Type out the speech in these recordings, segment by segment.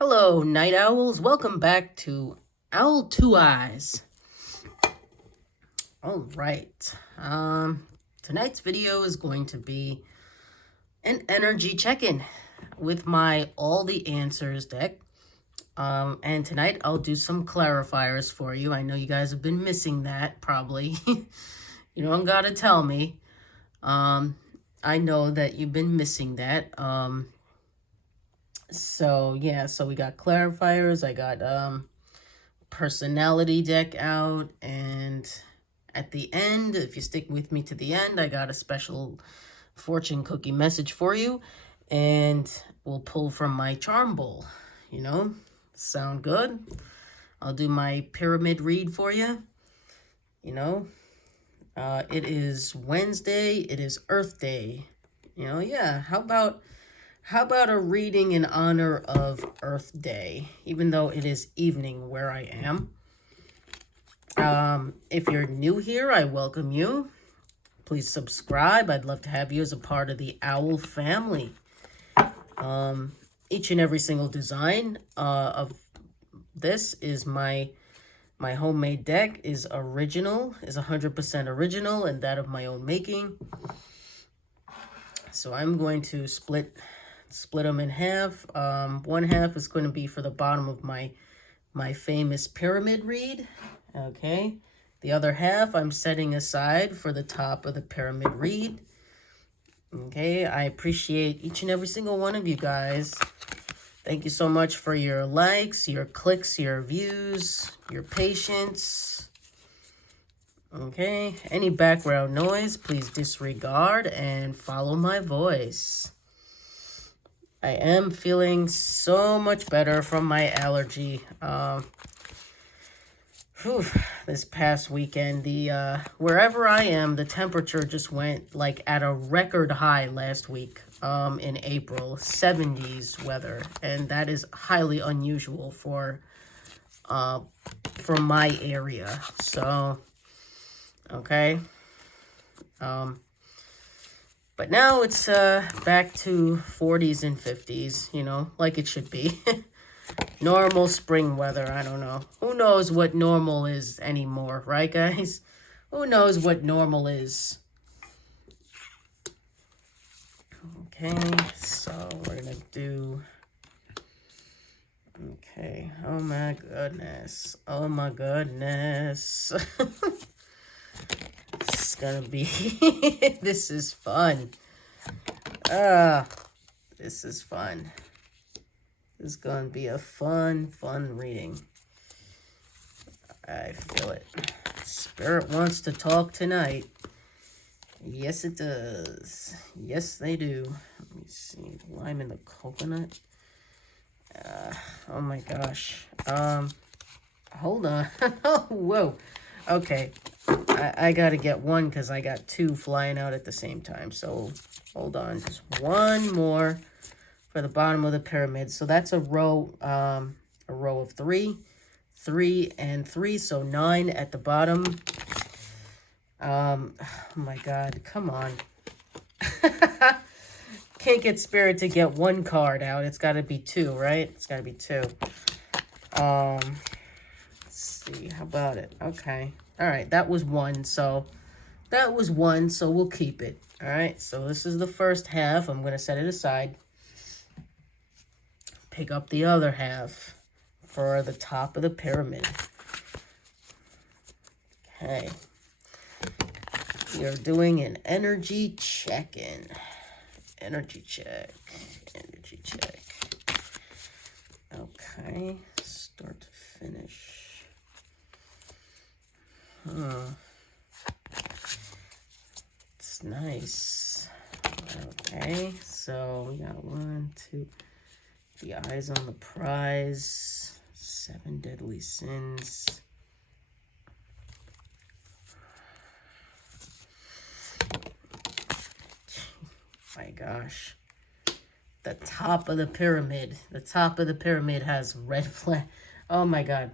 Hello, night owls. Welcome back to Owl Two Eyes. All right. Tonight's video is going to be an energy check-in with my All the Answers deck. And tonight I'll do some clarifiers for you. I know you guys have been missing that, probably. You don't gotta tell me. I know that you've been missing that. So we got clarifiers. I got personality deck out, and at the end, if you stick with me to the end, I got a special fortune cookie message for you, and we'll pull from my charm bowl. Sound good? I'll do my pyramid read for you. It is Wednesday. It is Earth Day. How about a reading in honor of Earth Day, even though it is evening where I am? If you're new here, I welcome you. Please subscribe. I'd love to have you as a part of the Owl family. Each and every single design of this is my homemade deck is 100% original, and that of my own making. So I'm going to split them in half. One half is going to be for the bottom of my famous pyramid read. Okay. The other half I'm setting aside for the top of the pyramid read. Okay. I appreciate each and every single one of you guys. Thank you so much for your likes, your clicks, your views, your patience. Okay. Any background noise, please disregard and follow my voice. I am feeling so much better from my allergy. This past weekend, wherever I am, the temperature just went like at a record high last week. In April, 70s weather, and that is highly unusual for my area. So, okay. But now it's back to 40s and 50s, like it should be. Normal spring weather, I don't know. Who knows what normal is anymore, right, guys? Who knows what normal is? Okay, so we're going to do... Okay, oh my goodness. Oh my goodness. It's gonna be... This is fun. This is fun. This is gonna be a fun reading. I feel it. Spirit wants to talk tonight. Yes, it does. Yes, they do. Let me see. Lime in the coconut. Oh my gosh. Hold on. Oh, whoa. Okay. I gotta get one because I got two flying out at the same time. So hold on, just one more for the bottom of the pyramid. So that's a row of 3 and 3, so 9 at the bottom. Oh my God, come on. Can't get Spirit to get one card out. It's got to be 2, right? It's got to be 2. Let's see. How about it? Okay. All right. That was 1. So we'll keep it. All right. So this is the first half. I'm going to set it aside. Pick up the other half for the top of the pyramid. Okay. We are doing an energy check-in. Energy check. Energy check. Okay. Start to finish. It's nice. Okay. So we got 1, 2. The eyes on the prize. 7 deadly sins. My gosh. The top of the pyramid. The top of the pyramid has red flag. Oh my God.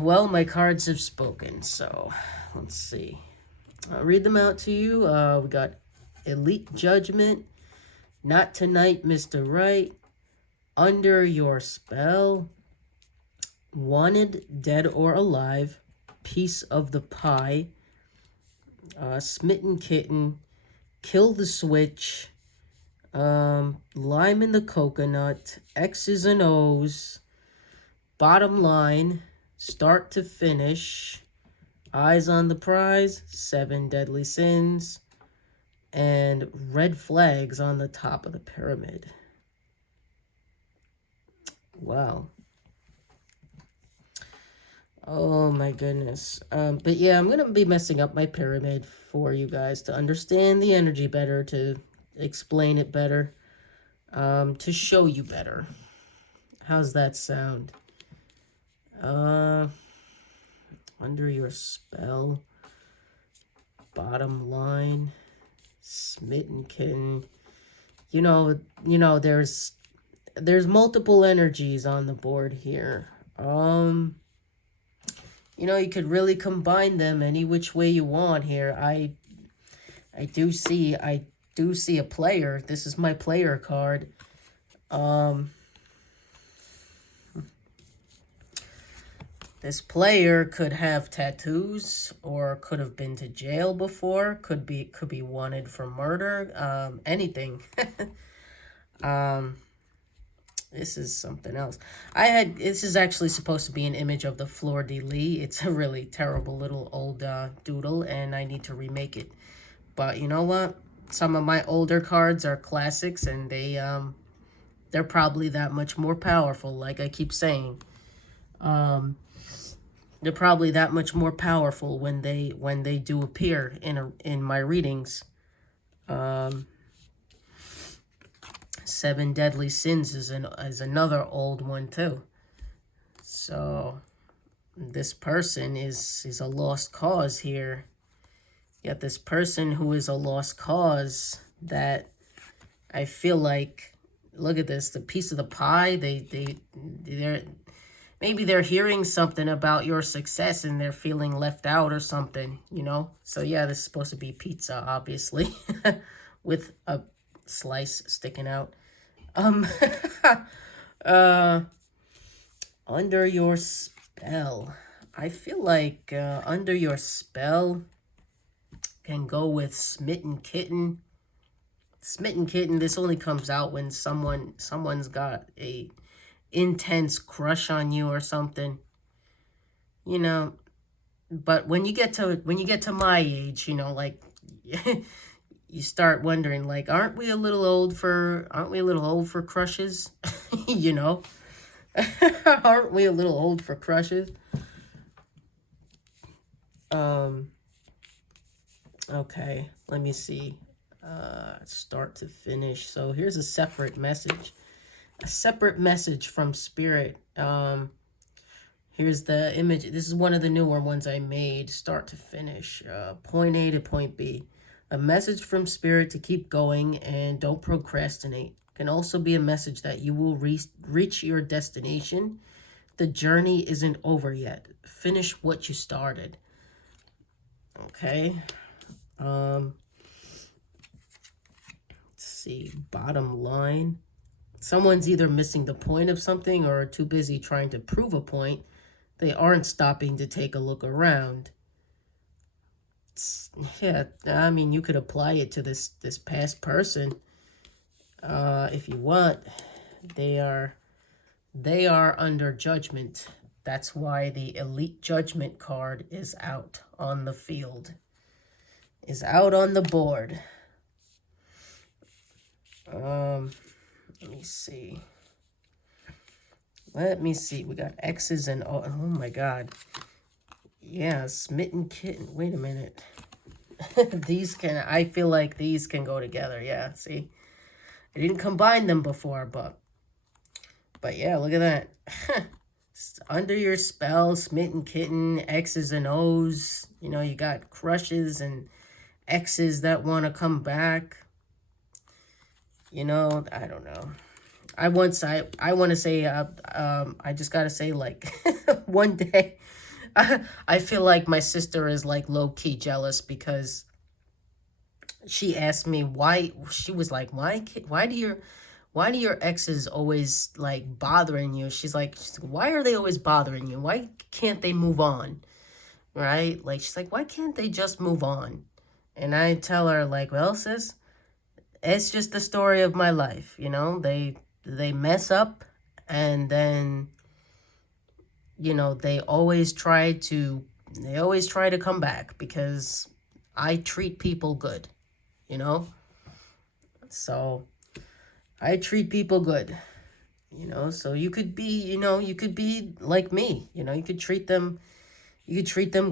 Well, my cards have spoken, so let's see. I'll read them out to you. We got Elite Judgment, Not Tonight, Mr. Right, Under your spell, wanted, dead or alive, piece of the pie, smitten kitten, kill the switch, lime in the coconut, X's and O's, bottom line, start to finish, eyes on the prize, 7 deadly sins, and red flags on the top of the pyramid. Wow. Oh my goodness. But yeah, I'm going to be messing up my pyramid for you guys to understand the energy better, to explain it better, to show you better. How's that sound? Under your spell, bottom line, smitten kitten. You know, there's multiple energies on the board here. You know, you could really combine them any which way you want here. I do see a player. This is my player card. This player could have tattoos or could have been to jail before, could be wanted for murder, anything. This is something else. This is actually supposed to be an image of the Fleur de Lis. It's a really terrible little old doodle, and I need to remake it. But you know what? Some of my older cards are classics, and they're probably that much more powerful, like I keep saying. They're probably that much more powerful when they do appear in my readings. 7 deadly sins is another old one too. So this person is a lost cause here. Yet this person who is a lost cause, that I feel like, look at this, the piece of the pie, maybe they're hearing something about your success and they're feeling left out or something, you know? So yeah, this is supposed to be pizza, obviously, with a slice sticking out. Under your spell. I feel like under your spell can go with smitten kitten. Smitten kitten, this only comes out when someone's got a intense crush on you or something, you know. But when you get to my age, you know, like you start wondering, like, aren't we a little old for crushes? You know. Aren't we a little old for crushes? Okay, let me see. Start to finish. So here's a separate message from Spirit. Here's the image. This is one of the newer ones I made. Start to finish. Point A to point B. A message from Spirit to keep going and don't procrastinate. Can also be a message that you will reach your destination. The journey isn't over yet. Finish what you started. Okay. Let's see. Bottom line. Someone's either missing the point of something or too busy trying to prove a point. They aren't stopping to take a look around. Yeah, I mean, you could apply it to this past person if you want. They are under judgment. That's why the Elite Judgment card is out on the field, is out on the board. Let me see. We got X's and O. Oh my God. Yeah, smitten kitten. Wait a minute. I feel like these can go together. Yeah, see? I didn't combine them before, but yeah, look at that. Under your spell, smitten kitten, X's and O's. You know, you got crushes and X's that want to come back. You know, I don't know. I want to say, I just got to say, like, one day, I feel like my sister is, like, low-key jealous because she asked me why. She was like, why do why do your exes always like bothering you? She's like, why are they always bothering you? Why can't they move on? Right? Like, she's like, why can't they just move on? And I tell her, like, well, sis, it's just the story of my life, you know? They mess up, and then, you know, they always try to come back, because I treat people good, you know? So I treat people good, you know? So you could be, you know, you could be like me, you know? You could treat them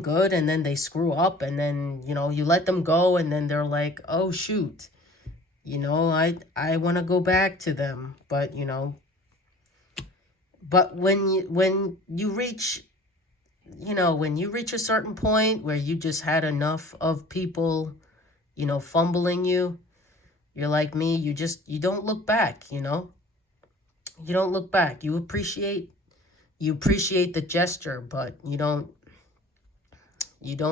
good, and then they screw up, and then, you know, you let them go, and then they're like, oh shoot, you know, I want to go back to them. But, you know, but when you reach, you know, when you reach a certain point where you just had enough of people, you know, fumbling you, you're like me, you don't look back, you know? You don't look back. You appreciate the gesture, but you don't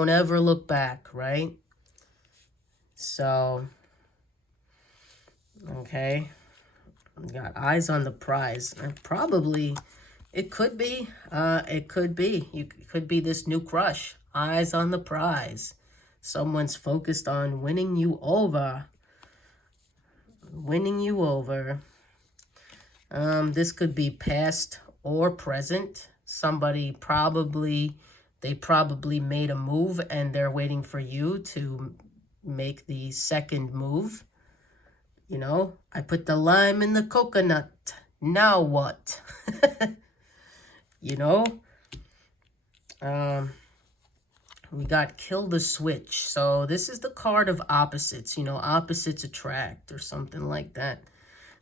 ever look back, right? So, okay. We got eyes on the prize. And probably, it could be, it could be this new crush. Eyes on the prize. Someone's focused on winning you over. Winning you over. This could be past or present. Somebody they probably made a move, and they're waiting for you to make the second move. You know, I put the lime in the coconut. Now what? You know? We got kill the switch. So this is the card of opposites. You know, opposites attract or something like that.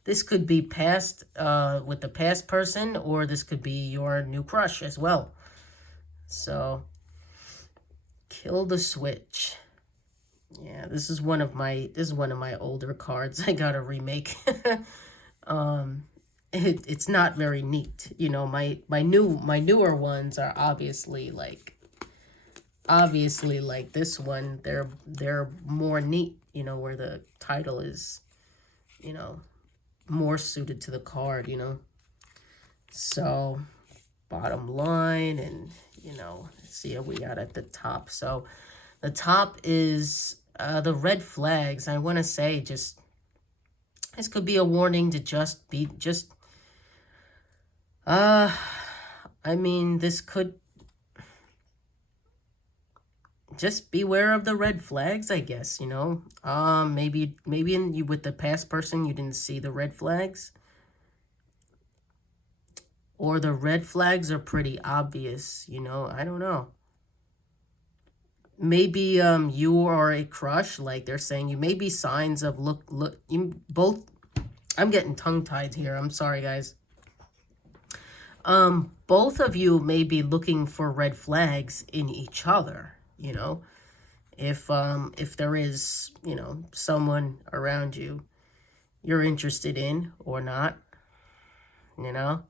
This could be past, with the past person, or this could be your new crush as well. So, kill the switch. Yeah, this is one of my older cards. I gotta remake. It's not very neat. You know, my newer ones are obviously like this one. They're more neat. You know, where the title is, you know, more suited to the card, you know. So, bottom line, and, you know, let's see what we got at the top. So, the top is the red flags. I want to say this could be a warning to I mean, this could just beware of the red flags, I guess, you know. Maybe with the past person, you didn't see the red flags. Or the red flags are pretty obvious, you know. I don't know. Maybe you are a crush, like they're saying. You may be signs of you both. I'm getting tongue-tied here. I'm sorry, guys. Both of you may be looking for red flags in each other, you know. If there is, you know, someone around you you're interested in or not, you know.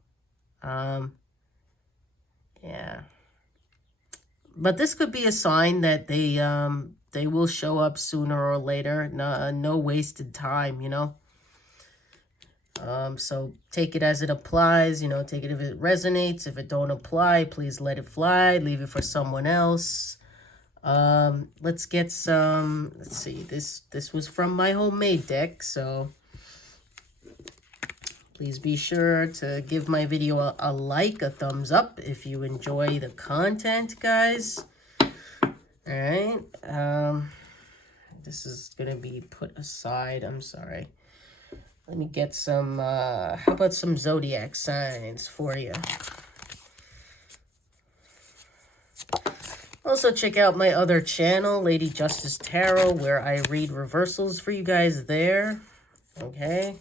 Yeah. But this could be a sign that they will show up sooner or later. No wasted time, you know. So take it as it applies, you know, take it if it resonates. If it don't apply, please let it fly. Leave it for someone else. Let's get some, let's see, this was from my homemade deck, so please be sure to give my video a like, a thumbs up if you enjoy the content, guys. All right. This is gonna be put aside. I'm sorry. Let me get some, how about some zodiac signs for you? Also, check out my other channel, Lady Justice Tarot, where I read reversals for you guys there. Okay.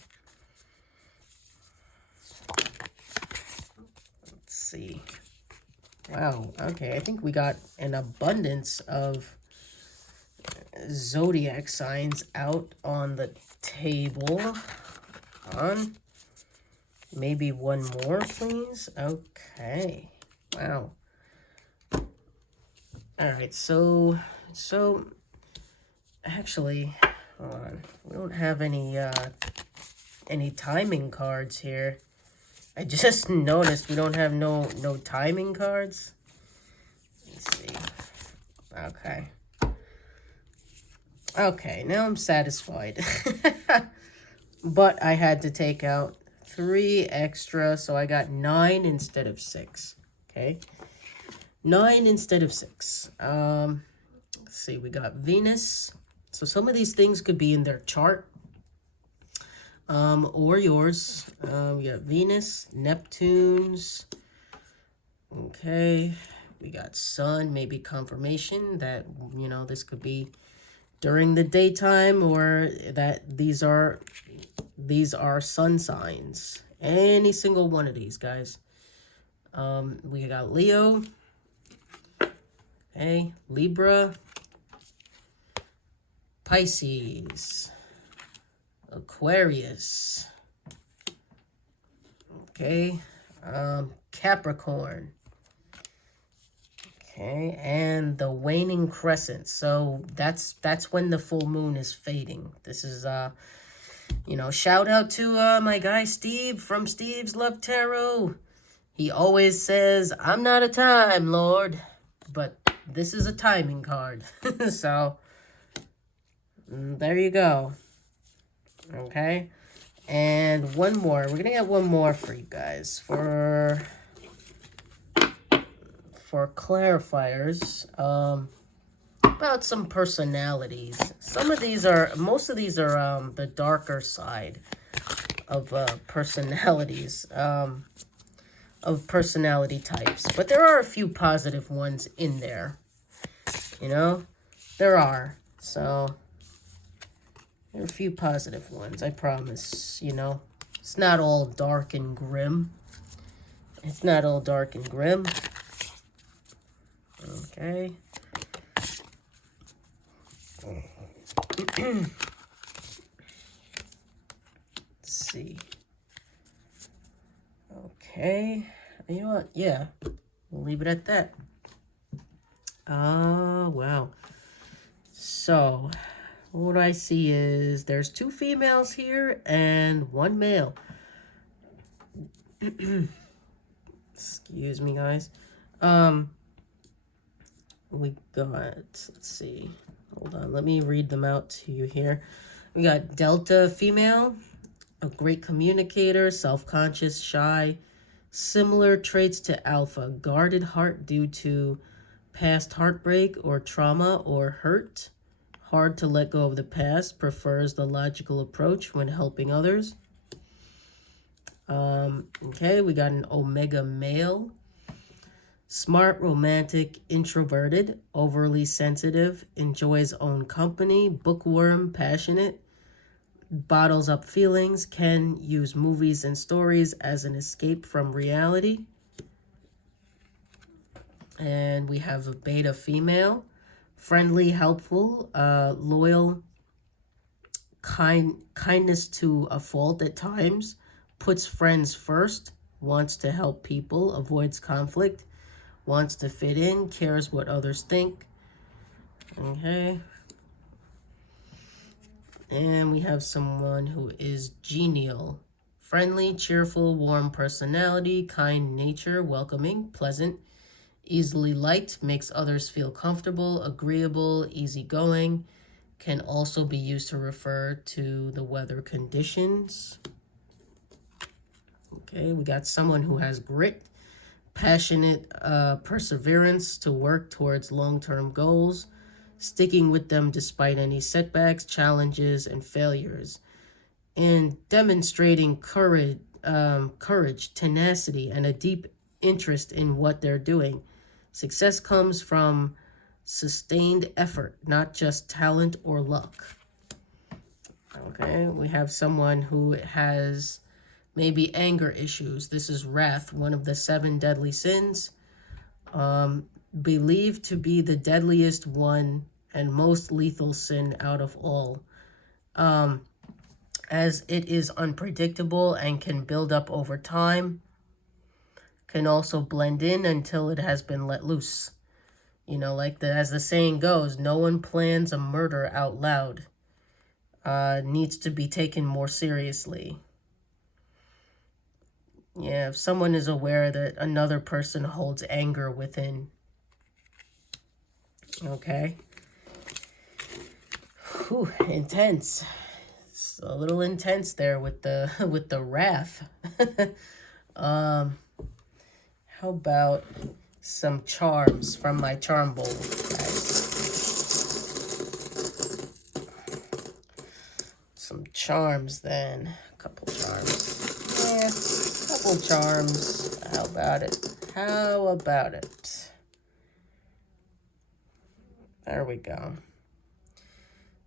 Let's see. Wow. Okay, I think we got an abundance of zodiac signs out on the table. On. Maybe one more, please. Okay. Wow. All right, so actually, hold on. We don't have any any timing cards here. I just noticed we don't have no timing cards. Let's see. Okay. Okay, now I'm satisfied. But I had to take out 3 extra, so I got 9 instead of 6. Okay. 9 instead of 6. Let's see, we got Venus. So some of these things could be in their chart. Or yours. We got Venus, Neptune's. Okay. We got Sun, maybe confirmation that, you know, this could be during the daytime, or that these are sun signs. Any single one of these, guys. We got Leo. Okay, Libra. Pisces. Aquarius. Okay, Capricorn. Okay, and the waning crescent. So that's when the full moon is fading. This is you know, shout out to my guy Steve from Steve's Love Tarot. He always says, "I'm not a time lord," but this is a timing card. So there you go. Okay, and one more. We're gonna get one more for you guys for clarifiers, about some personalities. Most of these are the darker side of personalities, of personality types. But there are a few positive ones in there. You know, there are. So there are a few positive ones, I promise. You know, it's not all dark and grim. It's not all dark and grim. Okay. Let's see. Okay. You know what? Yeah. We'll leave it at that. Wow. So, what I see is there's 2 females here and 1 male. Excuse me, guys. We got, let's see, hold on, let me read them out to you here. We got Delta female, a great communicator, self-conscious, shy, similar traits to Alpha, guarded heart due to past heartbreak or trauma or hurt, hard to let go of the past, prefers the logical approach when helping others. Okay, we got an Omega male. Smart, romantic, introverted, overly sensitive, enjoys own company, bookworm, passionate, bottles up feelings, can use movies and stories as an escape from reality. And we have a beta female, friendly, helpful, loyal, kindness to a fault at times, puts friends first, wants to help people, avoids conflict, wants to fit in, cares what others think. Okay. And we have someone who is genial. Friendly, cheerful, warm personality, kind nature, welcoming, pleasant, easily liked, makes others feel comfortable, agreeable, easygoing. Can also be used to refer to the weather conditions. Okay, we got someone who has grit, passionate perseverance to work towards long-term goals, sticking with them despite any setbacks, challenges, and failures, and demonstrating courage, tenacity, and a deep interest in what they're doing. Success comes from sustained effort, not just talent or luck. Okay, we have someone who has maybe anger issues. This is wrath, one of the 7 deadly sins. Believed to be the deadliest one and most lethal sin out of all. As it is unpredictable and can build up over time, can also blend in until it has been let loose. You know, like as the saying goes, no one plans a murder out loud. Needs to be taken more seriously. Yeah, if someone is aware that another person holds anger within. Okay. Whew, intense. It's a little intense there with the with the wrath. How about some charms from my charm bowl, guys? Some charms then. A couple charms. Yeah, a couple charms. How about it? How about it? There we go.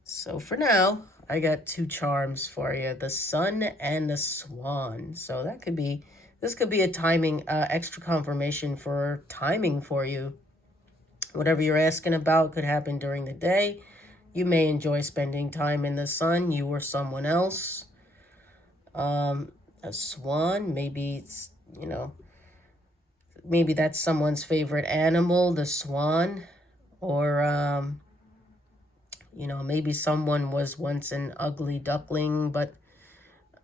So for now, I got 2 charms for you, the sun and the swan. So that could be, this could be a timing, extra confirmation for timing for you. Whatever you're asking about could happen during the day. You may enjoy spending time in the sun, you or someone else. A swan, maybe it's, you know, maybe that's someone's favorite animal, the swan. Or, you know, maybe someone was once an ugly duckling, but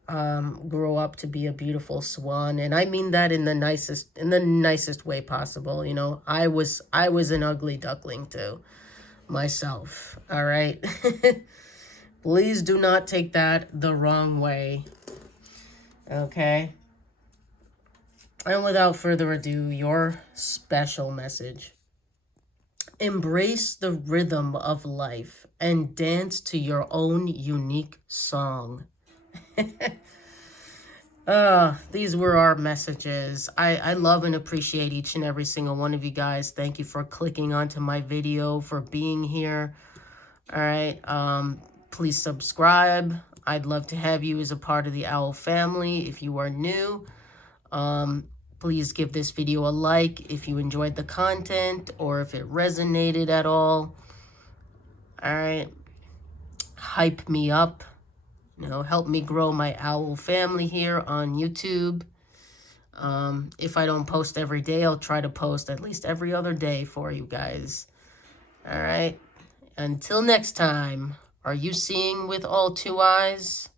grew up to be a beautiful swan. And I mean that in the nicest way possible. You know, I was an ugly duckling too, myself. All right. Please do not take that the wrong way. Okay. And without further ado, your special message. Embrace the rhythm of life and dance to your own unique song. These were our messages. I love and appreciate each and every single one of you guys. Thank you for clicking onto my video, for being here. All right. Please subscribe. I'd love to have you as a part of the Owl family. If you are new, please give this video a like if you enjoyed the content or if it resonated at all. All right. Hype me up. You know, help me grow my Owl family here on YouTube. If I don't post every day, I'll try to post at least every other day for you guys. All right. Until next time, are you seeing with all 2 eyes?